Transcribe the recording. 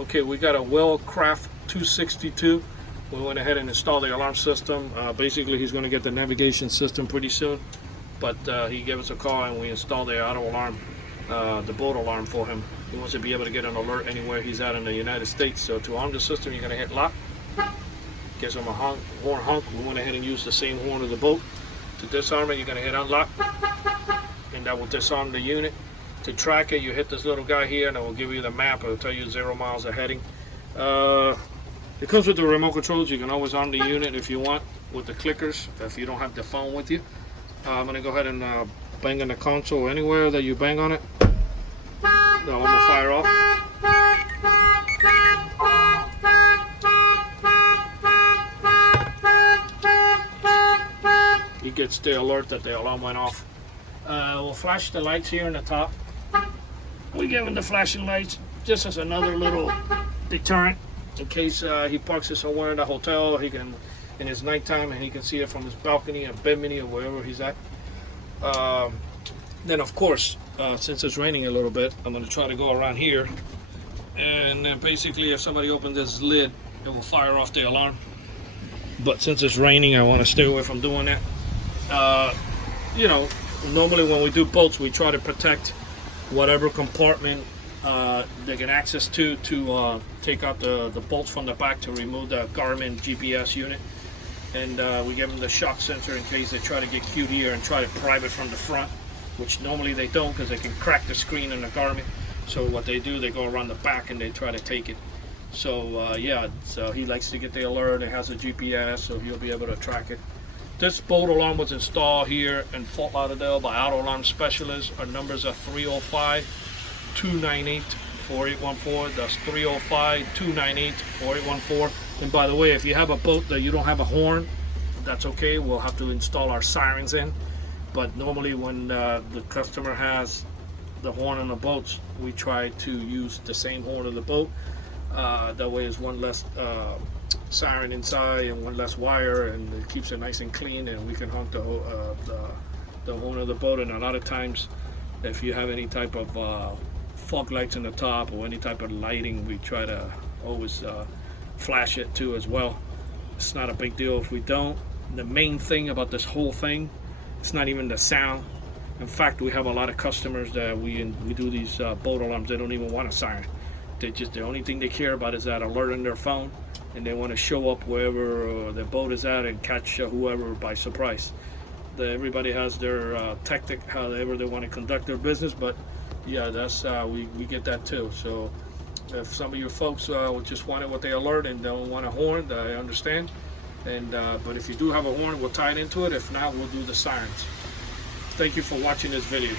Okay, we got a Wellcraft 262. We went ahead and installed the alarm system. Basically, he's going to get the navigation system pretty soon, but he gave us a call and we installed the auto alarm, the boat alarm for him. He wants to be able to get an alert anywhere he's at in the United States. So to arm the system, you're going to hit lock. Gives him a horn honk. We went ahead and used the same horn of the boat. To disarm it, you're going to hit unlock, and that will disarm the unit. To track it, you hit this little guy here and it will give you the map. It will tell you 0 miles of heading. It comes with the remote controls. You can always arm the unit if you want with the clickers if you don't have the phone with you. I'm going to go ahead and bang on the console. Anywhere that you bang on it, the alarm will fire off. He gets the alert that the alarm went off. We'll flash the lights here in the top. We give him the flashing lights just as another little deterrent in case he parks it somewhere in the hotel. He can, in his nighttime, and he can see it from his balcony in Bimini or wherever he's at. Then, of course, since it's raining a little bit, I'm going to try to go around here. And then basically, if somebody opens this lid, it will fire off the alarm. But since it's raining, I want to stay away from doing that. You know, normally when we do boats, we try to protect whatever compartment they get access to take out the bolts from the back to remove the Garmin GPS unit. And we give them the shock sensor in case they try to get cute here and try to pry it from the front, which normally they don't because they can crack the screen in the Garmin. So what they do, they go around the back and they try to take it. So yeah, so he likes to get the alert. It has a GPS, so he'll be able to track it. This boat alarm was installed here in Fort Lauderdale by Auto Alarm Specialists. Our numbers are 305-298-4814. That's 305-298-4814. And by the way, if you have a boat that you don't have a horn, that's okay. We'll have to install our sirens in. But normally when the customer has the horn on the boats, we try to use the same horn of the boat. That way it's one less siren inside and one less wire, and it keeps it nice and clean, and we can honk the horn of the boat. And a lot of times if you have any type of fog lights in the top or any type of lighting, we try to always flash it too as well. It's not a big deal if we don't. The main thing about this whole thing, it's not even the sound. In fact, we have a lot of customers that we do these boat alarms, they don't even want a siren. The only thing they care about is that alert on their phone, and they want to show up wherever their boat is at and catch whoever by surprise. Everybody has their tactic, however they want to conduct their business, but yeah, that's we get that too. So if some of you folks just wanted what they alert and don't want a horn, I understand. And but if you do have a horn, we'll tie it into it. If not, we'll do the sirens. Thank you for watching this video.